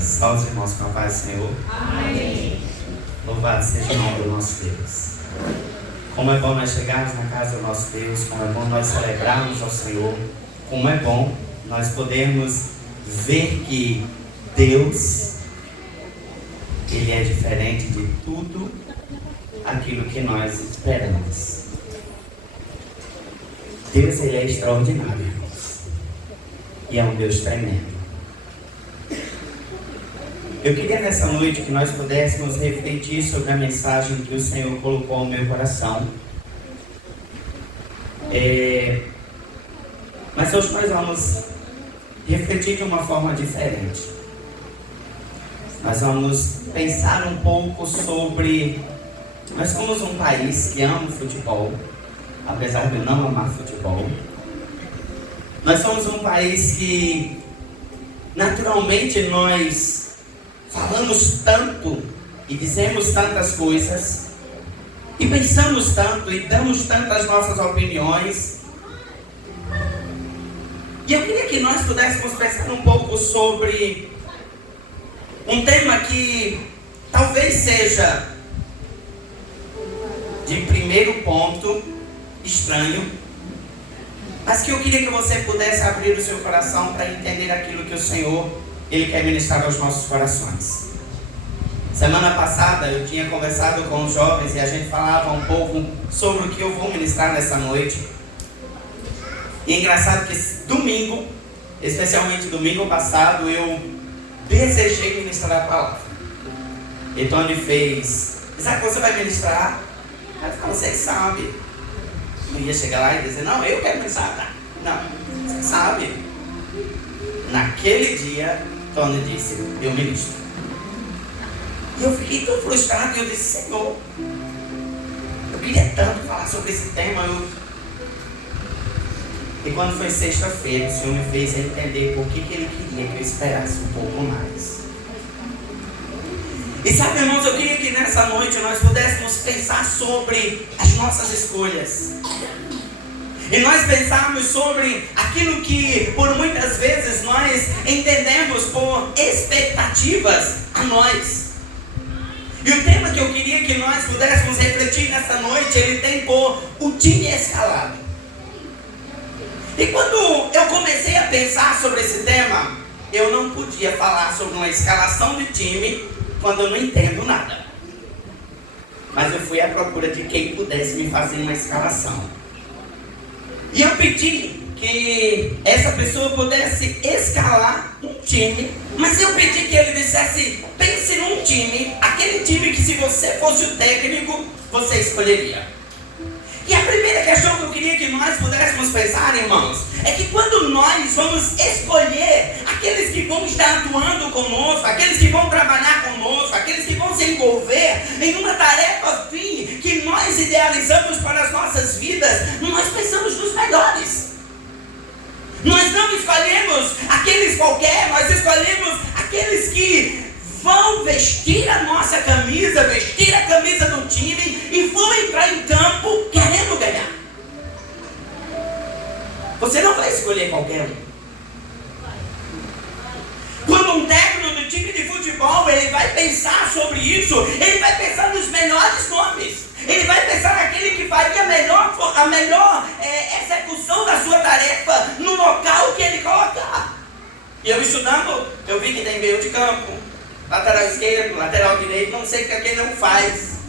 paz. Fala os irmãos com a paz do Senhor. Amém. Louvado seja o nome do nosso Deus. Como é bom nós chegarmos na casa do nosso Deus, como é bom nós celebrarmos ao Senhor, como é bom nós podermos ver que Deus, Ele é diferente de tudo aquilo que nós esperamos. Deus, Ele é extraordinário, irmãos. E é um Deus tremendo. Eu queria nessa noite que nós pudéssemos refletir sobre a mensagem que o Senhor colocou ao meu coração. Mas hoje nós vamos refletir de uma forma diferente. Nós vamos pensar um pouco sobre... Nós somos um país que ama futebol, apesar de não amar futebol. Nós somos um país que, naturalmente, nós falamos tanto e dizemos tantas coisas e pensamos tanto e damos tantas nossas opiniões. E eu queria que nós pudéssemos pensar um pouco sobre um tema que talvez seja, de primeiro ponto, estranho, mas que eu queria que você pudesse abrir o seu coração para entender aquilo que o Senhor, Ele quer ministrar aos nossos corações. Semana passada eu tinha conversado com os jovens e a gente falava um pouco sobre o que eu vou ministrar nessa noite. E é engraçado que domingo, especialmente domingo passado, eu desejei ministrar a palavra. E Tony fez: sabe que você vai ministrar? Eu falei: você sabe. Não ia chegar lá e dizer: não, eu quero ministrar. Não, você sabe. Naquele dia, Tony disse: eu ministro. E eu fiquei tão frustrado e eu disse: Senhor, eu queria tanto falar sobre esse tema. E quando foi sexta-feira, o Senhor me fez entender por que Ele queria que eu esperasse um pouco mais. E sabe, irmãos, eu queria que nessa noite nós pudéssemos pensar sobre as nossas escolhas. E nós pensarmos sobre aquilo que por muitas vezes nós entendemos por expectativas a nós. E o tema que eu queria que nós pudéssemos refletir nessa noite, ele tem por o time escalado. E quando eu comecei a pensar sobre esse tema, eu não podia falar sobre uma escalação de time quando eu não entendo nada. Mas eu fui à procura de quem pudesse me fazer uma escalação. E eu pedi que essa pessoa pudesse escalar um time, mas eu pedi que ele dissesse: pense num time, aquele time que se você fosse o técnico, você escolheria. E a primeira questão que eu queria que nós pudéssemos pensar, irmãos, é que quando nós vamos escolher aqueles que vão estar atuando conosco, aqueles que vão trabalhar conosco, aqueles que vão se envolver em uma tarefa fim que nós idealizamos para as nossas vidas, nós pensamos nos melhores. Nós não escolhemos aqueles qualquer, nós escolhemos aqueles que vão vestir a nossa camisa, vestir a camisa do time e vão entrar em campo querendo ganhar. Você não vai escolher qualquer um. Quando um técnico do time de futebol, ele vai pensar sobre isso, ele vai pensar nos melhores nomes. Ele vai pensar naquele que faria a melhor execução da sua tarefa no local que ele colocar. E eu estudando, eu vi que tem meio de campo, lateral esquerdo, lateral direito, não sei o que aquele não faz.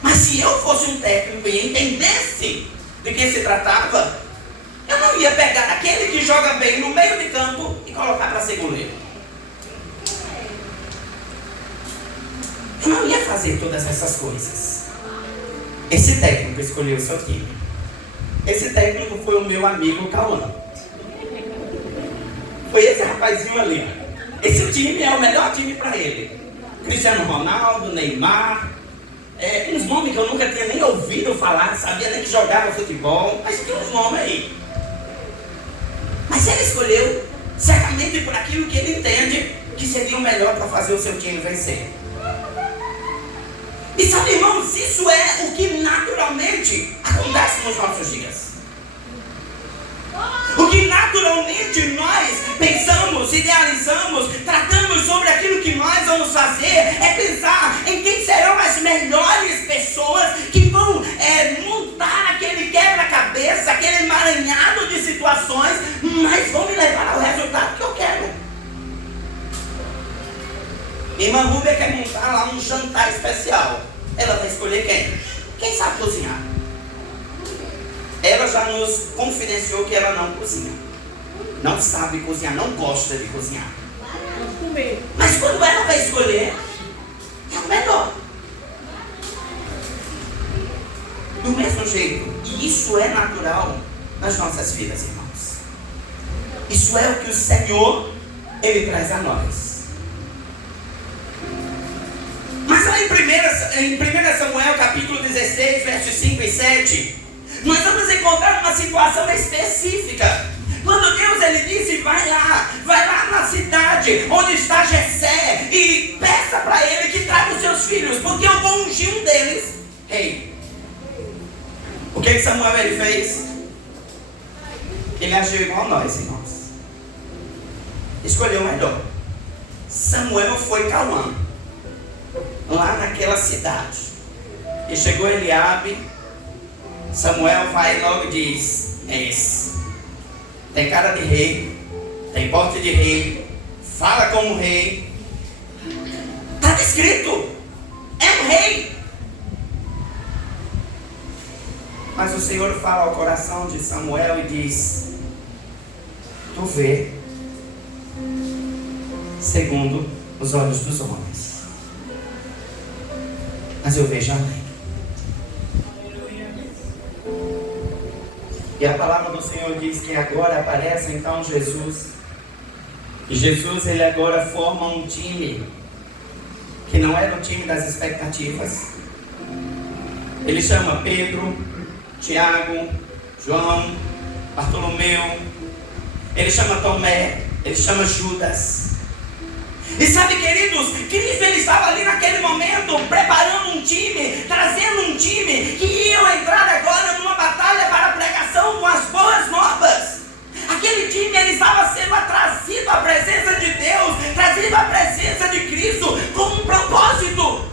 Mas se eu fosse um técnico e entendesse de que se tratava, eu não ia pegar aquele que joga bem no meio de campo e colocar para ser goleiro. Eu não ia fazer todas essas coisas. Esse técnico escolheu o seu time. Esse técnico foi o meu amigo Cauã. Foi esse rapazinho ali. Esse time é o melhor time para ele. Cristiano Ronaldo, Neymar, uns nomes que eu nunca tinha nem ouvido falar, sabia nem que jogava futebol, mas tinha uns nomes aí. Mas ele escolheu certamente por aquilo que ele entende que seria o melhor para fazer o seu time vencer. E sabe, irmãos, isso é o que naturalmente acontece nos nossos dias. O que que naturalmente nós pensamos, idealizamos, tratamos sobre aquilo que nós vamos fazer, é pensar em quem serão as melhores pessoas que vão montar aquele quebra-cabeça, aquele emaranhado de situações, mas vão me levar ao resultado que eu quero. Irmã Rúbia quer montar lá um jantar especial. Ela vai escolher quem? Quem sabe cozinhar. Ela já nos confidenciou que ela não cozinha. Não sabe cozinhar, não gosta de cozinhar. Mas quando ela vai escolher, é o melhor. Do mesmo jeito, e isso é natural nas nossas vidas, irmãos. Isso é o que o Senhor, Ele traz a nós. Mas lá em 1 Samuel capítulo 16, versos 5 e 7, nós vamos encontrar uma situação específica. Quando Deus ele disse, vai lá na cidade onde está Jessé e peça para ele que traga os seus filhos, porque eu vou ungir um deles rei. O que Samuel ele fez? Ele agiu igual a nós, irmãos. Escolheu o melhor. Samuel foi calando lá naquela cidade. E chegou Eliabe. Samuel vai e logo diz: é esse. Tem cara de rei, tem porte de rei, fala como rei. Está descrito. É um rei. Mas o Senhor fala ao coração de Samuel e diz: tu vê segundo os olhos dos homens, mas eu vejo além. E a palavra do Senhor diz que agora aparece então Jesus. E Jesus ele agora forma um time que não era o time das expectativas. Ele chama Pedro, Tiago, João, Bartolomeu. Ele chama Tomé, ele chama Judas. E sabe, queridos, Cristo ele estava ali naquele momento preparando um time, trazendo um time que iam entrar agora numa batalha para a pregação com as boas novas. Aquele time ele estava sendo trazido à presença de Deus, trazido à presença de Cristo com um propósito.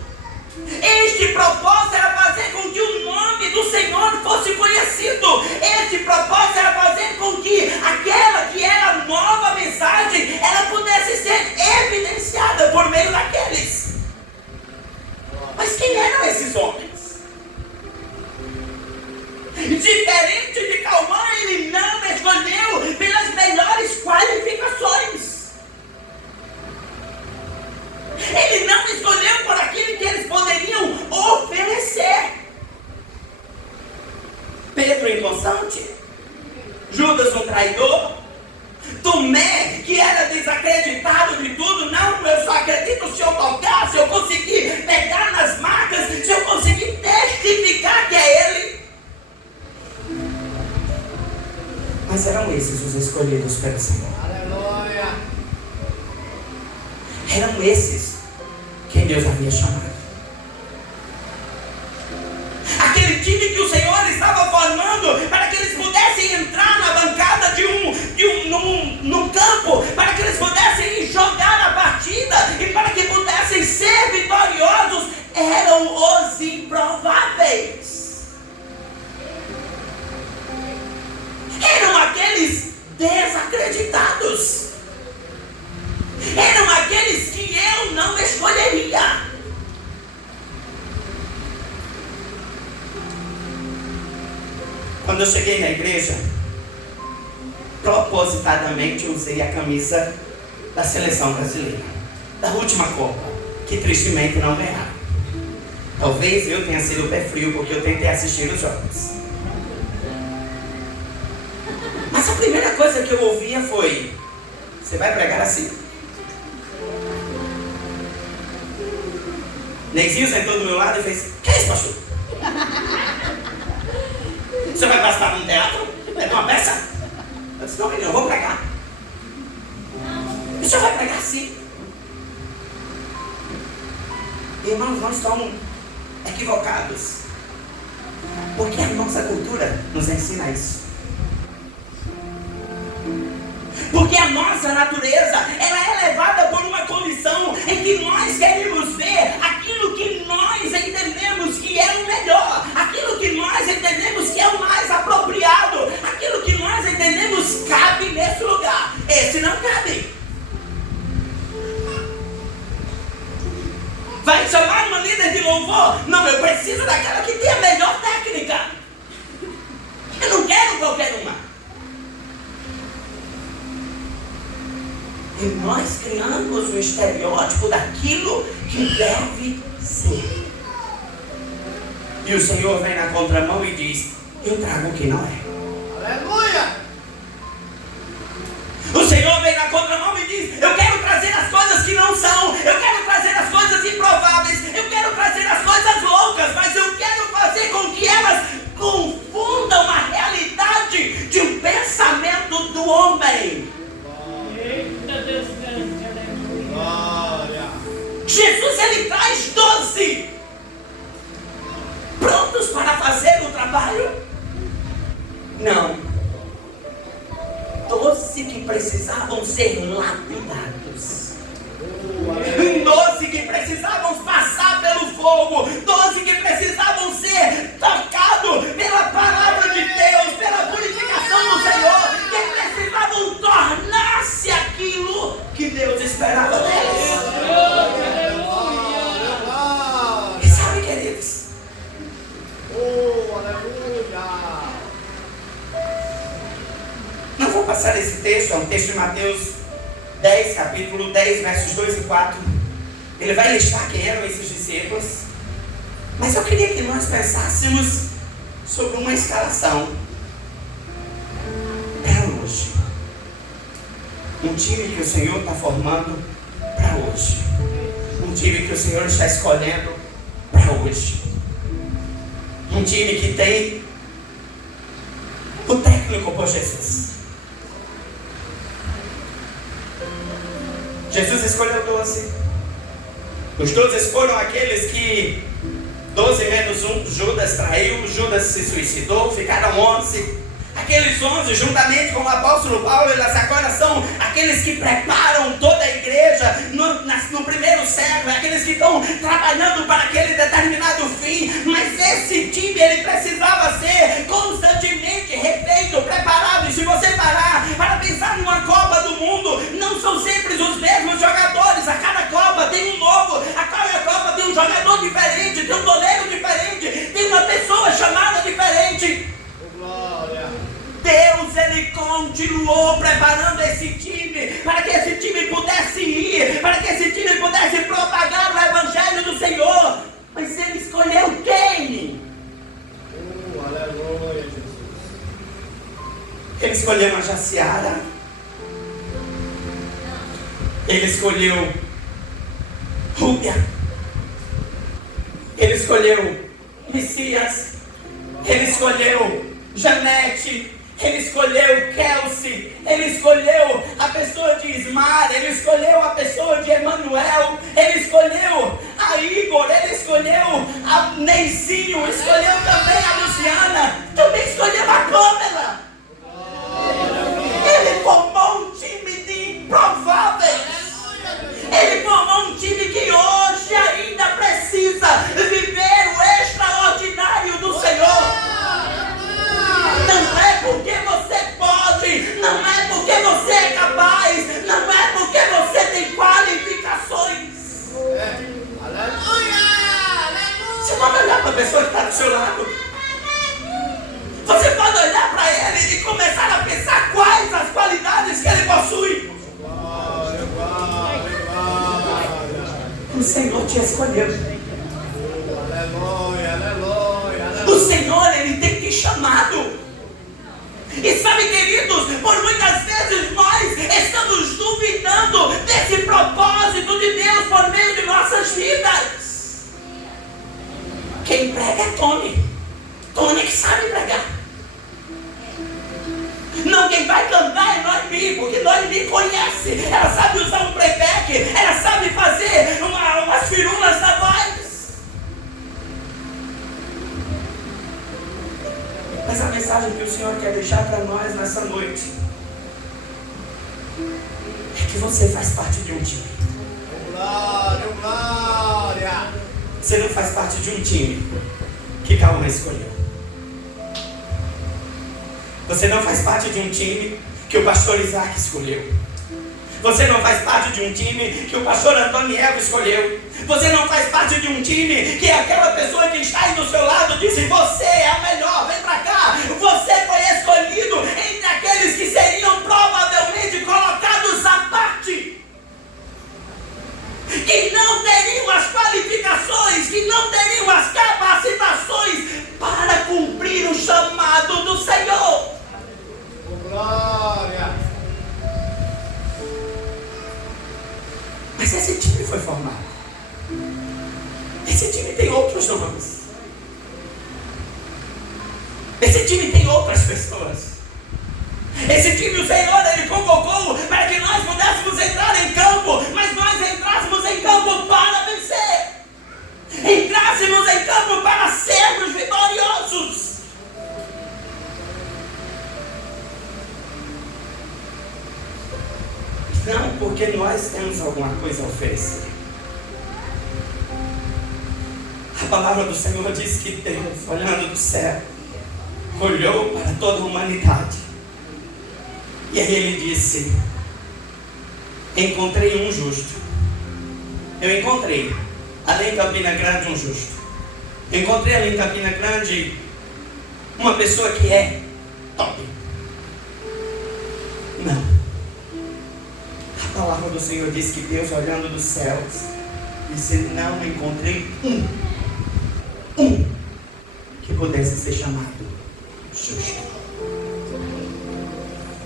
Este propósito era fazer com que o nome do Senhor fosse conhecido. Este propósito era fazer com que aquela que era a nova mensagem, ela pudesse ser evidenciada por meio daqueles. Mas quem eram esses homens? Diferente de Calmã, ele não escolheu pelas melhores qualificações. Ele não escolheu por aquilo que eles poderiam oferecer. Pedro inconstante, Judas um traidor, Tomé que era desacreditado de tudo. Não, eu só acredito se eu tocar, se eu conseguir pegar nas marcas, se eu conseguir testificar que é ele. Mas eram esses os escolhidos pelo Senhor. Aleluia. Eram esses quem Deus havia chamado. Aquele time que o Senhor estava formando para que eles pudessem entrar na bancada num campo, para que eles pudessem jogar a partida e para que pudessem ser vitoriosos, eram os improváveis. Eram aqueles desacreditados. Eram aqueles que eu não escolheria. Quando eu cheguei na igreja, propositadamente usei a camisa da seleção brasileira, da última Copa, que tristemente não ganharam. Talvez eu tenha sido pé frio porque eu tentei assistir os jogos. Mas a primeira coisa que eu ouvia foi: você vai pregar assim? Neizinho sentou do meu lado e fez: que é isso, pastor? Você vai participar de um teatro? É uma peça? Eu disse: não, menino, eu vou pregar. E o senhor vai pregar assim? Irmãos, nós estamos equivocados, porque a nossa cultura nos ensina isso. a nossa natureza, ela é levada por uma condição em que nós queremos ver aquilo que nós entendemos que é o melhor, aquilo que nós entendemos que é o mais apropriado, aquilo que nós entendemos cabe nesse lugar. Esse não cabe. Vai chamar uma líder de louvor? Não, eu preciso daquela que tem a melhor técnica. Eu não quero qualquer uma. E nós criamos um estereótipo daquilo que deve ser. E o Senhor vem na contramão e diz: eu trago o que não é. Aleluia! O Senhor vem na contramão e diz: eu quero trazer as coisas que não são, eu quero trazer as coisas improváveis, eu quero trazer as coisas loucas, mas eu quero fazer com que elas confundam a realidade de um pensamento do homem. Eita Deus grande, aleluia. Glória! Jesus, ele traz 12 prontos para fazer o trabalho? Não. 12 que precisavam ser lapidados. 12 que precisavam passar pelo fogo. 12 que precisavam ser tocados pela palavra de Deus, pela purificação do Senhor, que precisavam tornar-se aquilo que Deus esperava deles. E sabe, queridos? Aleluia! Não vou passar esse texto, é um texto de Mateus 10, capítulo 10, versos 2 e 4. Ele vai listar quem eram esses discípulos. Mas eu queria que nós pensássemos sobre uma escalação para hoje. Um time que o Senhor está formando para hoje. Um time que o Senhor está escolhendo para hoje. Um time que tem o técnico por Jesus. Jesus escolheu 12. Os 12 foram aqueles que 12 menos 1, Judas traiu, Judas se suicidou, ficaram 11. Aqueles 11, juntamente com o apóstolo Paulo, eles agora são aqueles que preparam toda a igreja no primeiro século, aqueles que estão trabalhando para aquele determinado fim. Mas esse time, ele precisava ser constantemente refeito, preparado. E se você parar para pensar numa Copa do Mundo, não são sempre os mesmos jogadores. A cada Copa tem um novo, a cada Copa tem um jogador diferente, tem um goleiro diferente, tem uma pessoa chamada diferente. Glória! Deus, ele continuou preparando esse time para que esse time pudesse ir, para que esse time pudesse propagar o evangelho do Senhor. Mas ele escolheu quem? Aleluia, Jesus! Ele escolheu a Jaciara. Ele escolheu Rúbia. Ele escolheu Messias. Ele escolheu Janete. Ele escolheu Kelsey, ele escolheu a pessoa de Ismar, ele escolheu a pessoa de Emanuel, ele escolheu a Igor, ele escolheu a Neicinho, escolheu também a Luciana, também escolheu a Pamela. Ele formou um time de improváveis. Ele formou um time que hoje ainda precisa viver o extraordinário do Senhor. Não é porque você pode, não é porque você é capaz, não é porque você tem qualificações. Aleluia! Você pode olhar para a pessoa que está do seu lado. Você pode olhar para ele e começar a pensar quais as qualidades que ele possui. Glória, glória, glória! O Senhor te escolheu. Aleluia, aleluia! O Senhor, ele tem te chamado. E sabe, queridos, por muitas vezes nós estamos duvidando desse propósito de Deus por meio de nossas vidas. Quem prega é Tony. Tony que sabe pregar. Não, quem vai cantar é Noemi, porque Noemi conhece. Ela sabe usar um playback, ela sabe fazer umas firulas na voz. Mas a mensagem que o Senhor quer deixar para nós nessa noite que você faz parte de um time. Glória, glória. Você não faz parte de um time que Cauã escolheu. Você não faz parte de um time que o pastor Isaac escolheu. Você não faz parte de um time que o pastor Antoniel escolheu. Você não faz parte de um time que aquela pessoa que está aí do seu lado disse: você é a melhor, vem pra cá. Você foi escolhido entre aqueles que seriam provavelmente colocados à parte, que não teriam as qualificações, que não teriam as capacitações para cumprir o chamado do Senhor. Glória. Mas esse time foi formado. Esse time tem outros nomes. Esse time tem outras pessoas. Esse time o Senhor, Ele convocou para que nós pudéssemos entrar em campo, mas nós entrássemos em campo para vencer. Entrássemos em campo para sermos vitoriosos. Não porque nós temos alguma coisa a oferecer. A palavra do Senhor diz que Deus, olhando do céu, olhou para toda a humanidade. E aí Ele disse: encontrei um justo. Eu encontrei ali em Campina Grande um justo. Eu encontrei ali em Campina Grande uma pessoa que é top. Não. A palavra do Senhor diz que Deus, olhando dos céus, disse: não encontrei um que pudesse ser chamado justo.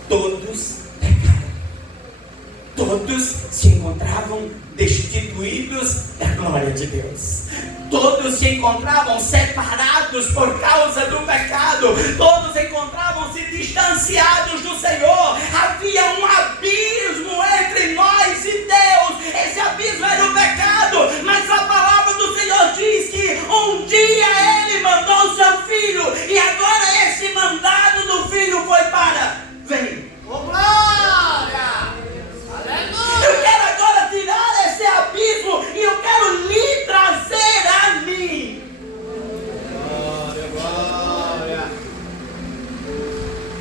Todos pecaram. Todos se encontravam destituídos da glória de Deus. Todos se encontravam separados por causa do pecado. Todos encontravam-se distanciados do Senhor. Havia um abismo entre nós e Deus. Esse abismo era o pecado. Mas a palavra do Senhor diz que um dia Ele mandou o seu Filho. E agora esse mandado do Filho foi para: vem. Glória. Aleluia. Eu quero agora tirar esse abismo e eu quero lhe trazer a mim. Glória, glória.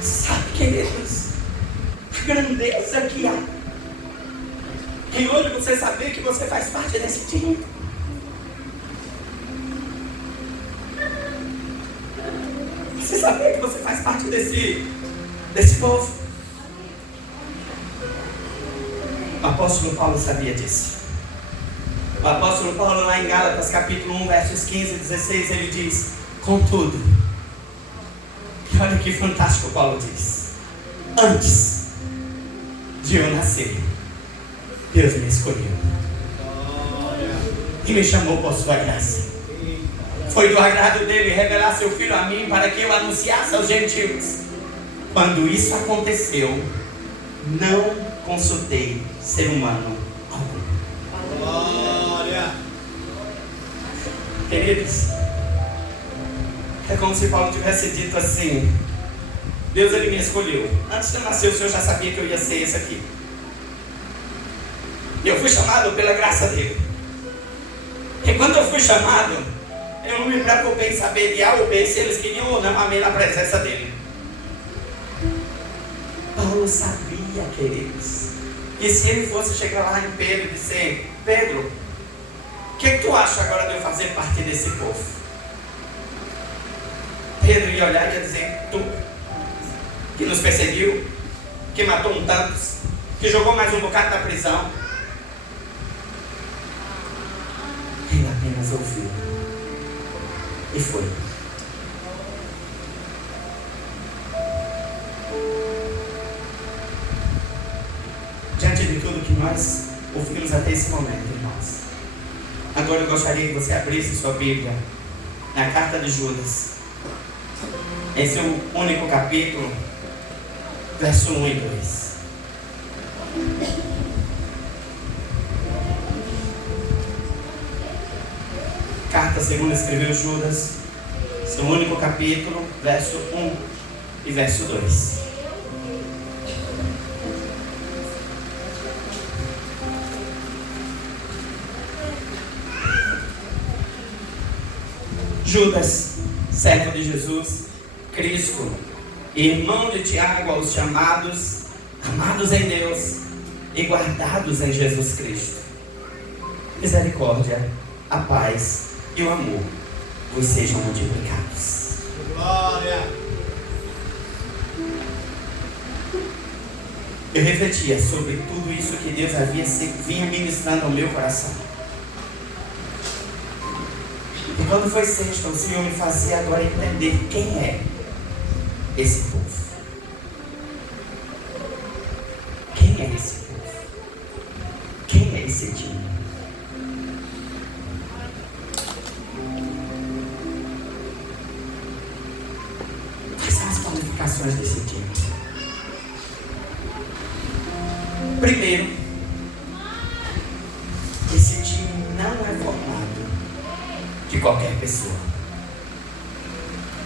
Sabe, queridos, a grandeza que há em hoje você saber que você faz parte desse time. Você saber que você faz parte desse povo. O apóstolo Paulo sabia disso. O apóstolo Paulo, lá em Gálatas capítulo 1, versos 15 e 16, ele diz: contudo, e olha que fantástico Paulo diz: antes de eu nascer, Deus me escolheu e me chamou por sua graça. Foi do agrado dele revelar seu Filho a mim para que eu anunciasse aos gentios. Quando isso aconteceu, não consultei ser humano algum. Glória. Queridos, é como se Paulo tivesse dito assim: Deus, Ele me escolheu. Antes de eu nascer, o Senhor já sabia que eu ia ser esse aqui. E eu fui chamado pela graça dele. E quando eu fui chamado, eu não me preocupei em saber de A ou B se eles queriam ou não amém na presença dele. Paulo sabia, queridos, que se ele fosse chegar lá em Pedro e dizer: Pedro, o que tu acha agora de eu fazer parte desse povo? Pedro ia olhar e ia dizer: tu, que nos perseguiu, que matou um tantos, que jogou mais um bocado na prisão. Ele apenas ouviu e foi. Diante de tudo que nós ouvimos até esse momento, irmãos, agora eu gostaria que você abrisse sua Bíblia na carta de Judas. Esse é o único capítulo, verso 1 e 2. Carta segundo escreveu Judas, seu único capítulo, verso 1 e verso 2. Judas, servo de Jesus, Cristo, irmão de Tiago, aos chamados, amados em Deus e guardados em Jesus Cristo. Misericórdia, a paz e o amor vos sejam multiplicados. Glória. Eu refletia sobre tudo isso que Deus vinha ministrando ao meu coração. E quando foi sexta, o Senhor me fazia agora entender quem é esse povo. Quem é esse povo? Quem é esse time? Quais são as qualificações desse time? Primeiro, esse time não é formado de qualquer pessoa.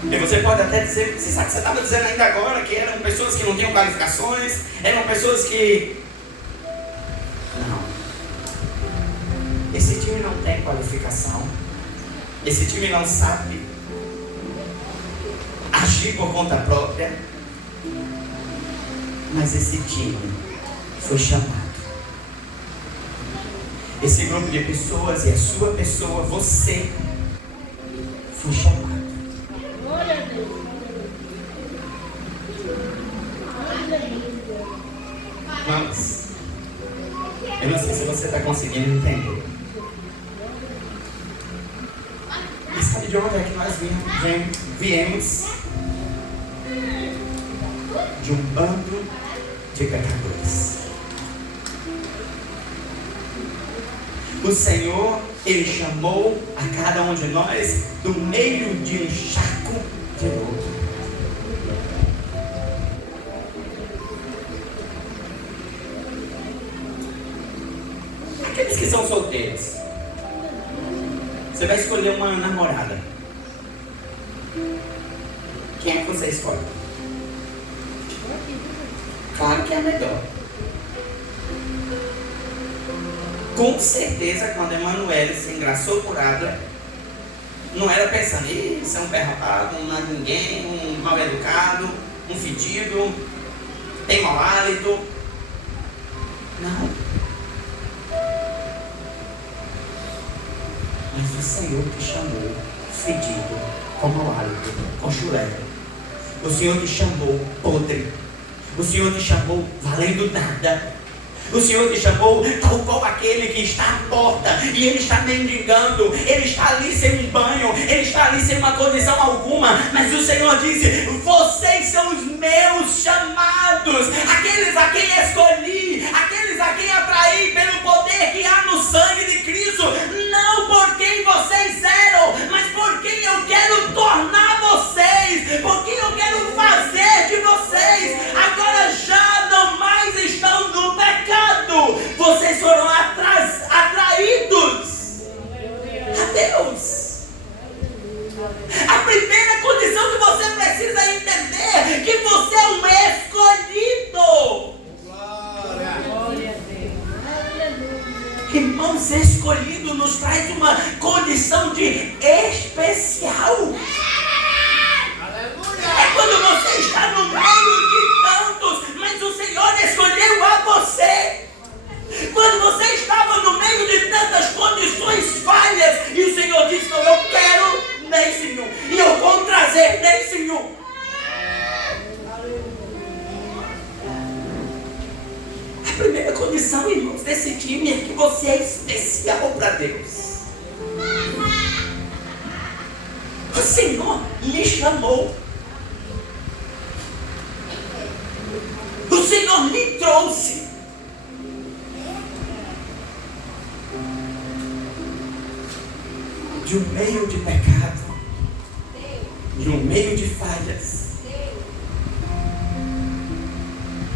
E você pode até dizer, você sabe que você estava dizendo ainda agora que eram pessoas que não tinham qualificações, eram pessoas que... Não. Esse time não tem qualificação. Esse time não sabe agir por conta própria. Mas esse time foi chamado. Esse grupo de pessoas e a sua pessoa, você, foi chamado. Vamos. Eu não sei se você está conseguindo entender. Mas sabe de onde é que nós viemos? De um bando de pecadores. O Senhor, Ele chamou a cada um de nós do meio de um charco de lodo. Aqueles que são solteiros, você vai escolher uma namorada. Quem é que você escolhe? Claro que é melhor. Com certeza, quando Emanuele se engraçou por Adler, não era pensando, isso é um pé rapado, não é ninguém, um mal educado, um fedido, tem mau hálito. Não. Mas o Senhor te chamou fedido, com mau hálito, com chulé. O Senhor te chamou podre. O Senhor te chamou valendo nada. O Senhor te chamou tal qual aquele que está à porta e ele está mendigando, ele está ali sem um banho, ele está ali sem uma condição alguma, mas o Senhor disse: vocês são os meus chamados, aqueles a quem escolhi, aqueles a quem atraí pelo poder que há no sangue de Cristo, não por quem vocês eram, mas por quem eu quero tornar vocês, por quem eu quero fazer de vocês. Agora já não mais estão no pecado. Vocês foram atraídos a Deus. A primeira condição que você precisa entender é que você é um escolhido. Glória. Irmãos, escolhido nos traz uma condição de especial. É quando você está no meio de tantos, mas o Senhor escolheu a você. Quando você estava no meio de tantas condições falhas, e o Senhor disse: não, eu quero nesse nenhum, e eu vou trazer nesse nenhum. A primeira condição, irmãos, desse time é que você é especial para Deus. O Senhor lhe chamou. O Senhor lhe trouxe. De um meio de pecado, de um meio de falhas.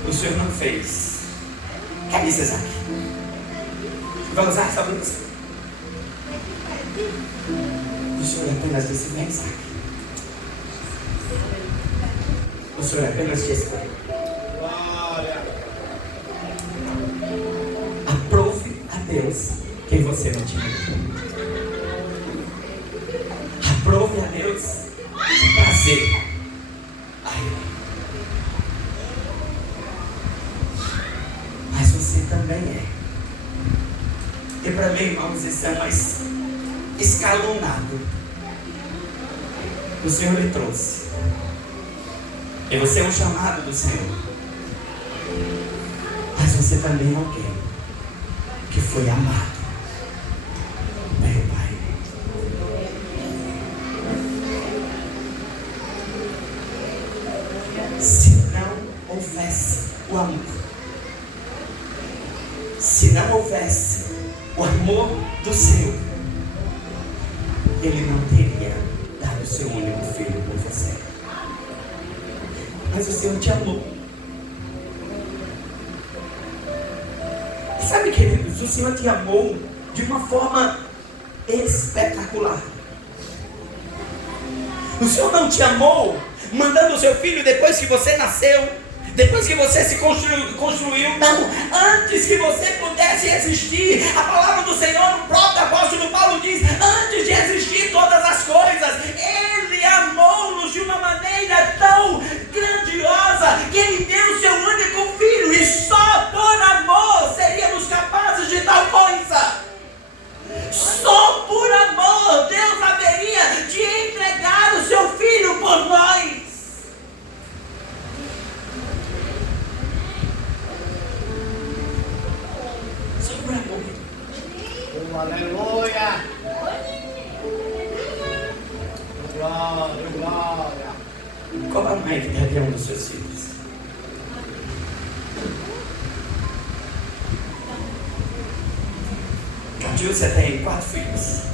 O Senhor não fez. Cadê Isaac? Vai usar essa blusa? O Senhor apenas disse: vem, Isaac. O Senhor apenas te escolheu. Aprove a Deus quem você não tinha. Aprove a fazer a Ele. Mas você também é. E para mim, irmãos, isso é mais escalonado. O Senhor lhe trouxe. E você é um chamado do Senhor. Mas você também é alguém que foi amado pelo Pai. Se não houvesse o amor, se não houvesse o amor do Senhor, Ele não teria dado o seu único filho por você. Mas o Senhor te amou. E sabe, queridos, o Senhor te amou de uma forma espetacular. O Senhor não te amou mandando o seu filho depois que você nasceu, depois que você se construiu, não, antes que você pudesse existir. A palavra do Senhor, o próprio apóstolo Paulo diz, antes de existir todas as coisas, Ele amou-nos de uma maneira tão grandiosa, que Ele deu o seu único filho, e só por amor seríamos capazes de tal coisa. Só por amor Deus haveria de entregar o seu filho por nós. Aleluia! Glória, glória! Qual a mãe que deve um dos seus filhos? Você tem 4 filhos.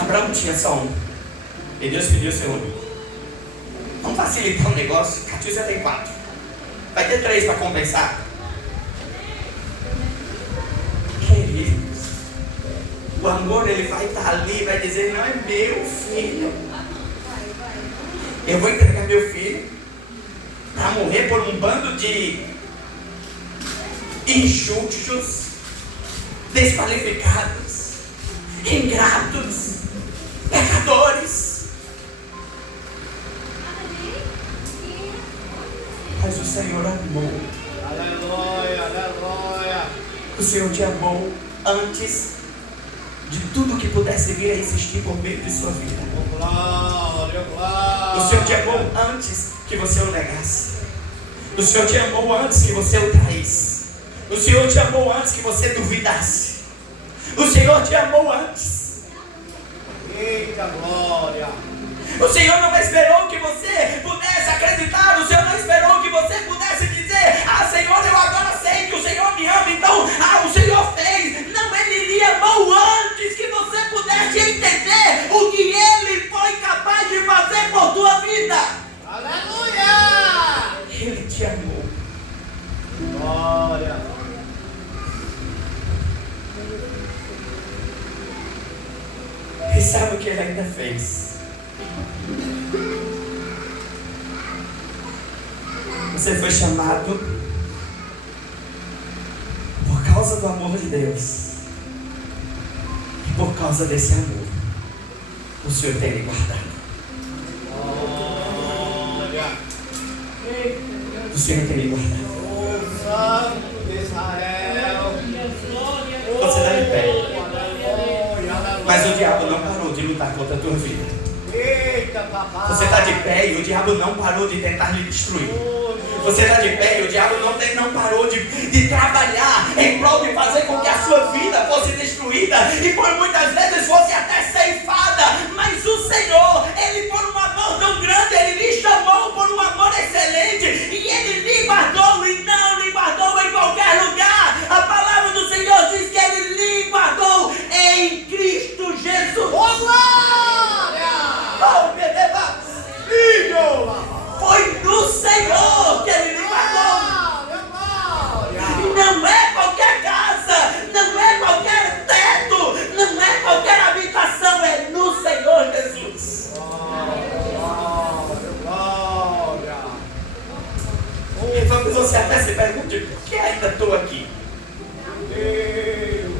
Abraão tinha só um. E Deus pediu o seu único. Vamos facilitar o negócio. Catiúcia tem 4. Vai ter 3 para compensar. Queridos, o amor, ele vai estar ali, vai dizer, não é meu filho. Eu vou entregar meu filho para morrer por um bando de injustos, desqualificados, ingratos, pecadores. Mas o Senhor amou. Aleluia, aleluia. O Senhor te amou antes de tudo que pudesse vir a existir por meio de sua vida. Glória, glória. O Senhor te amou antes que você o negasse. O Senhor te amou antes que você o traísse. O Senhor te amou antes que você duvidasse. O Senhor te amou antes. Eita glória. O Senhor não esperou que você pudesse acreditar. O Senhor não esperou que você pudesse dizer, ah, Senhor, eu agora sei que o Senhor me ama, então, o Senhor fez. Não, Ele lhe amou antes que você pudesse entender o que Ele foi capaz de fazer por tua vida. Aleluia. Ele te amou. Glória. E sabe o que Ele ainda fez? Você foi chamado por causa do amor de Deus. E por causa desse amor, o Senhor tem lhe guardado. Glória. O Senhor tem lhe guardado. O Santo de Israel. Você está de pé. Aleluia. Mas o diabo não parou de lutar contra a tua vida. Eita, papai. Você está de pé e o diabo não parou de tentar lhe destruir. Você está de pé e o diabo não parou de trabalhar em prol de fazer com que a sua vida fosse destruída e por muitas vezes fosse até ceifada. Mas o Senhor, Ele por um amor tão grande, Ele lhe chamou por um amor excelente e Ele lhe guardou e não lhe guardou em qualquer lugar. A palavra do Senhor diz que Ele lhe guardou em Cristo Jesus. Oh, glória. Oh, meu Deus! Filho. Foi no Senhor que Ele lhe guardou. Não é qualquer casa, não é qualquer teto, não é qualquer habitação, é no Senhor Jesus. Glória. E talvez você até se pergunte, por que ainda estou aqui? Deus.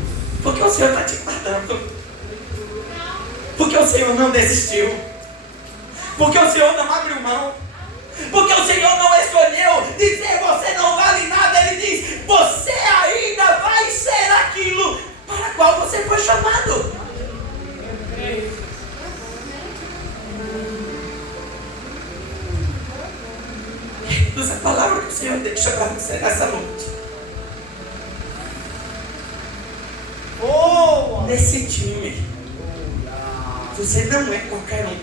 Porque o Senhor está te guardando. Porque o Senhor não desistiu. Porque o Senhor não abriu mão. Porque o Senhor não escolheu dizer você não vale nada. Ele diz, você ainda vai ser aquilo para qual você foi chamado. Queridos, a palavra que o Senhor deixa para você nessa noite. Nesse time, você não é qualquer um.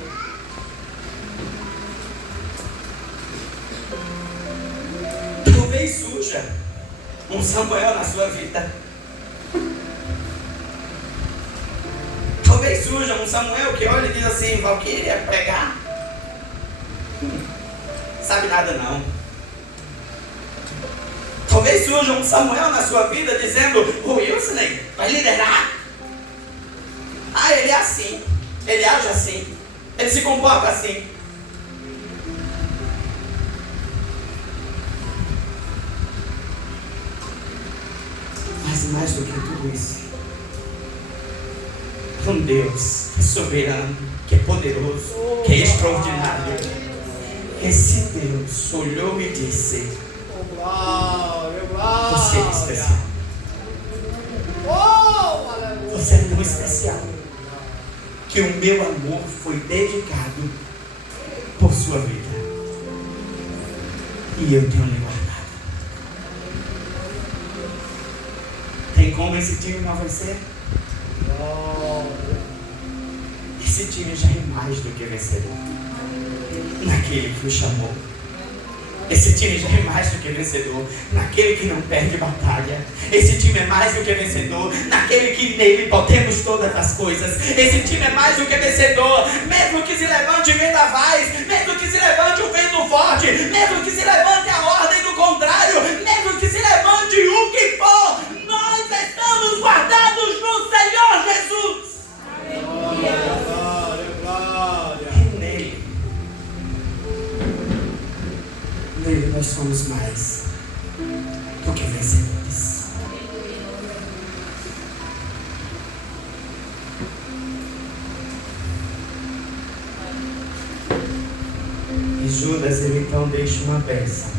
Talvez surja um Samuel na sua vida. Talvez surja um Samuel que olha e diz assim, Valquíria, pregar? Sabe nada não. Talvez surja um Samuel na sua vida dizendo, o Wilson vai liderar? Ah, ele é assim, ele age assim, ele se comporta assim. Mas mais do que tudo isso, um Deus que é soberano, que é poderoso, que é extraordinário. Esse Deus olhou e disse, você é especial. Você é tão especial que o meu amor foi dedicado por sua vida. E eu tenho lhe guardado. Tem como esse time não vencer? Esse time já é mais do que vencedor naquele que o chamou. Esse time já é mais do que vencedor naquele que não perde batalha. Esse time é mais do que vencedor naquele que nele podemos todas as coisas. Esse time é mais do que vencedor, mesmo que se levante vendavais, mesmo que se levante o vento forte, mesmo que se levante a ordem do contrário, mesmo que se levante o que for, nós estamos guardados no Senhor Jesus. Nele nós somos mais do que vencedores. E Judas, ele então deixa uma bênção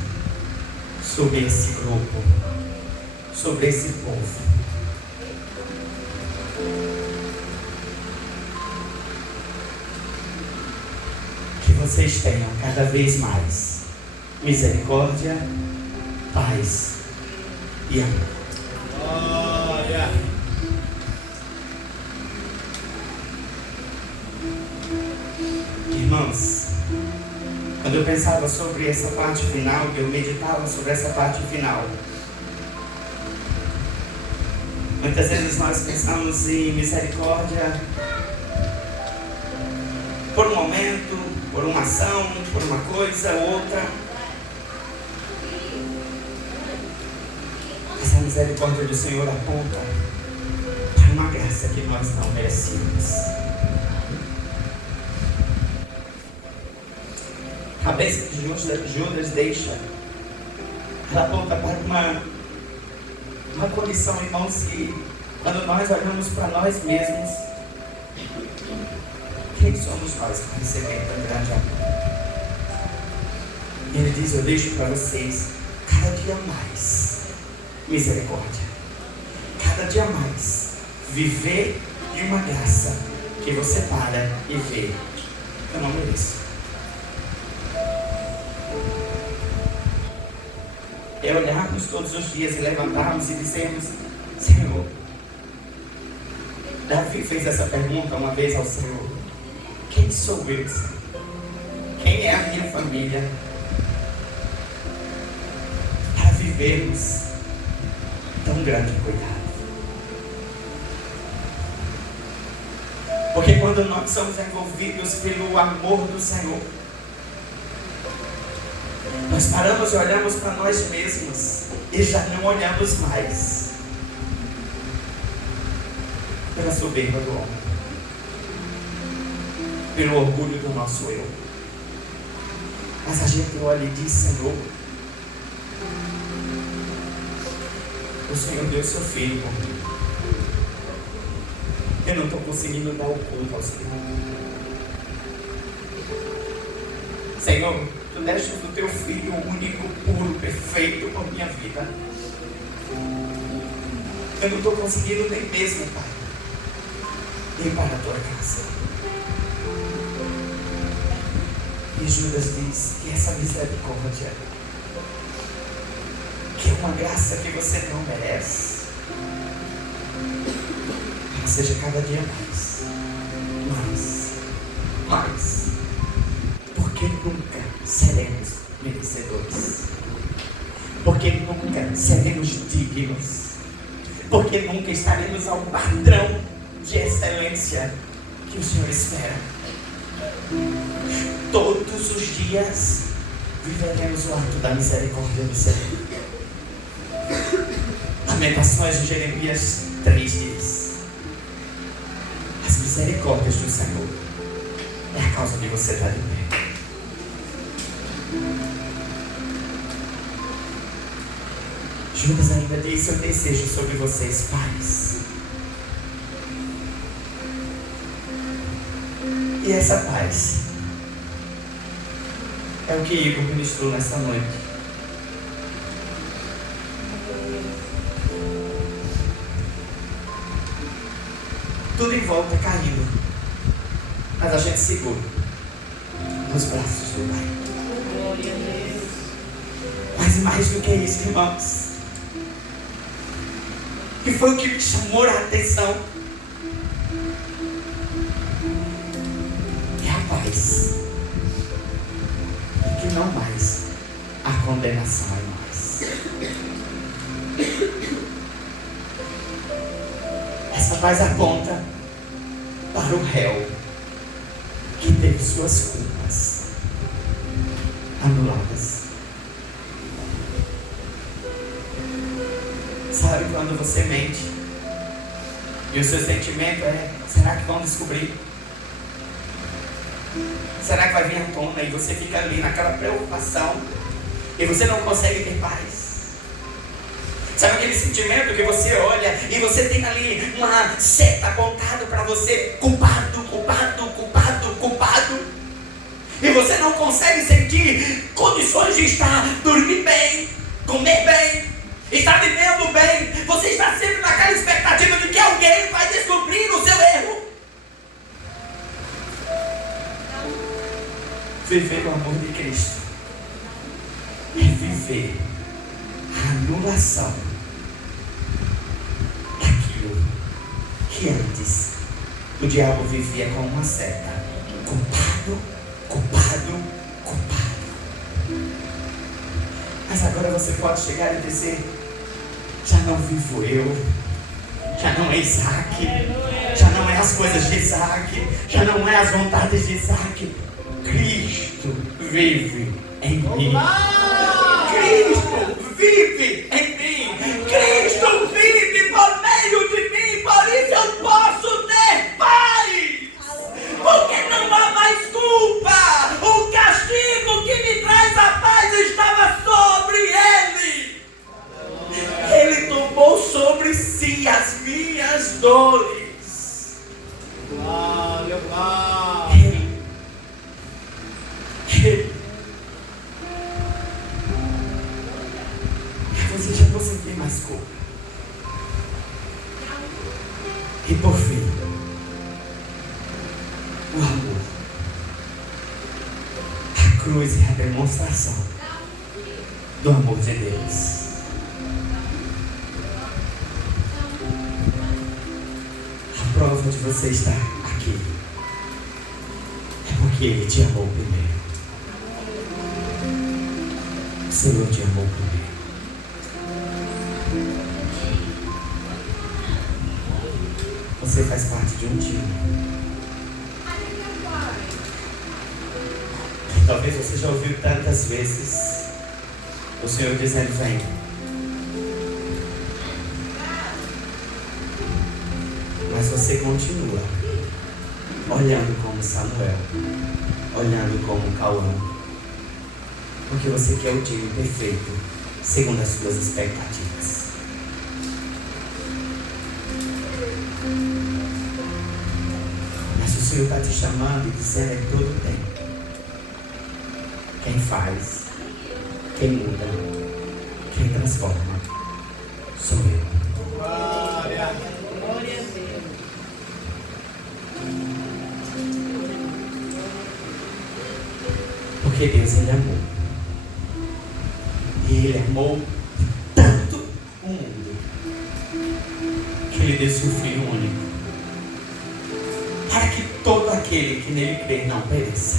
sobre esse grupo, sobre esse povo. Que vocês tenham cada vez mais misericórdia, paz e amor. Irmãos, quando eu pensava sobre essa parte final, eu meditava sobre essa parte final, muitas vezes nós pensamos em misericórdia por um momento, por uma ação, por uma coisa ou outra. Essa misericórdia do Senhor aponta para uma graça que nós não merecíamos. A bênção que Judas deixa, ela aponta para uma condição, irmãos, que quando nós olhamos para nós mesmos, quem somos nós para receber tão grande amor? Ele diz, eu deixo para vocês cada dia mais misericórdia, cada dia mais viver de uma graça que você para e vê, eu não mereço. É olharmos todos os dias e levantarmos e dizermos, Senhor, Davi fez essa pergunta uma vez ao Senhor, quem sou eu? Quem é a minha família? Para vivermos tão grande cuidado. Porque quando nós somos envolvidos pelo amor do Senhor, nós paramos e olhamos para nós mesmos e já não olhamos mais pela soberba do homem, pelo orgulho do nosso eu. Mas a gente olha e diz, Senhor, o Senhor deu seu Filho por mim. Eu não estou conseguindo dar o culto ao Senhor. Senhor, Tu deste o Teu Filho único, puro, perfeito por minha vida. Eu não estou conseguindo nem mesmo, Pai, ir para a Tua casa. E Judas diz que essa misericórdia, que é uma graça que você não merece, ela seja cada dia mais, porque nunca seremos merecedores, porque nunca seremos dignos, porque nunca estaremos ao padrão de excelência que o Senhor espera. Todos os dias viveremos o ato da misericórdia do Senhor. Lamentações de Jeremias 3 diz: as misericórdias do Senhor é a causa de você estar de pé. Judas ainda disse: eu desejo sobre vocês paz. E essa paz é o que Igor ministrou nessa noite. Tudo em volta caindo, mas a gente segura nos braços do Pai. Glória a Deus. Mas mais do que isso, irmãos, que foi o que me chamou a atenção, é a paz. Que não mais a condenação em nós. Essa paz aponta para o réu que teve suas culpas anuladas. Sabe quando você mente e o seu sentimento é: será que vão descobrir? Será que vai vir à tona? E você fica ali naquela preocupação e você não consegue ter paz. Sabe aquele sentimento que você olha e você tem ali uma seta apontada para você: culpado, culpado, culpado, culpado. E você não consegue sentir condições de estar, dormir bem, comer bem, estar vivendo bem. Você está sempre naquela expectativa de que alguém vai descobrir o seu erro. Viver o amor de Cristo é viver a anulação daquilo que antes o diabo vivia com uma seta: culpado, culpado, culpado. Mas agora você pode chegar e dizer: já não vivo eu, já não é Isaac, já não é as coisas de Isaac, já não é as vontades de Isaac. Cristo vive em mim. Cristo vive em mim. Cristo vive por meio de mim. Por isso eu posso ter paz. Porque não há mais culpa. O castigo que me traz a paz estava sobre Ele. Ele tomou sobre si as minhas dores. Glória, glória. Você já não sente mais culpa. E por fim, o amor. A cruz é a demonstração do amor de Deus. A prova de você estar aqui é porque Ele te amou primeiro. O Senhor te amou primeiro. Você faz parte de um time. Talvez você já ouviu tantas vezes o Senhor dizendo: vem. Mas você continua olhando como Samuel, olhando como Cauã, porque você quer o time perfeito, segundo as suas expectativas. Senhor está te chamando e dizendo em todo tempo: quem faz, quem muda, quem transforma, sou eu. Glória. Glória a Deus. Porque Deus, Ele amou. E Ele amou tanto o mundo que Ele deu seu Filho único, para que todo aquele que nele crê não pereça,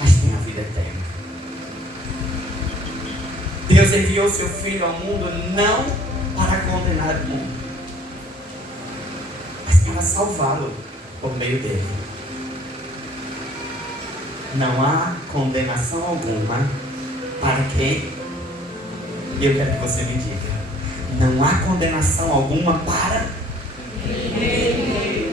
mas tenha a vida eterna. Deus enviou seu Filho ao mundo não para condenar o mundo, mas para salvá-lo por meio dele. Não há condenação alguma para quem? Eu quero que você me diga. Não há condenação alguma para quem crê nele.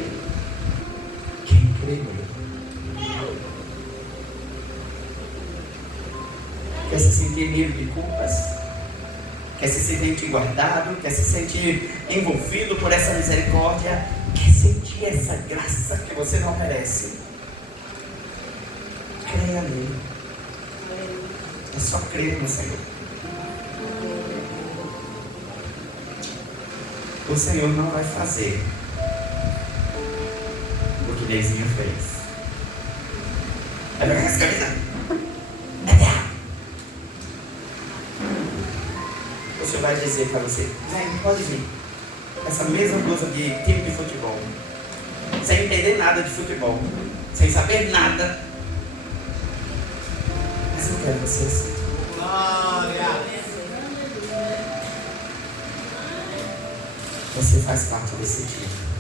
Quer se sentir livre de culpas? Quer se sentir guardado? Quer se sentir envolvido por essa misericórdia? Quer sentir essa graça que você não merece? Creia nele. É só crer no Senhor. O Senhor não vai fazer o que Neizinho fez. É pegar essa camisa? É dela. O Senhor vai dizer para você: vem, pode vir. Essa mesma blusa de time de futebol, sem entender nada de futebol, sem saber nada, mas eu quero você assim. Glória. Você faz parte desse time.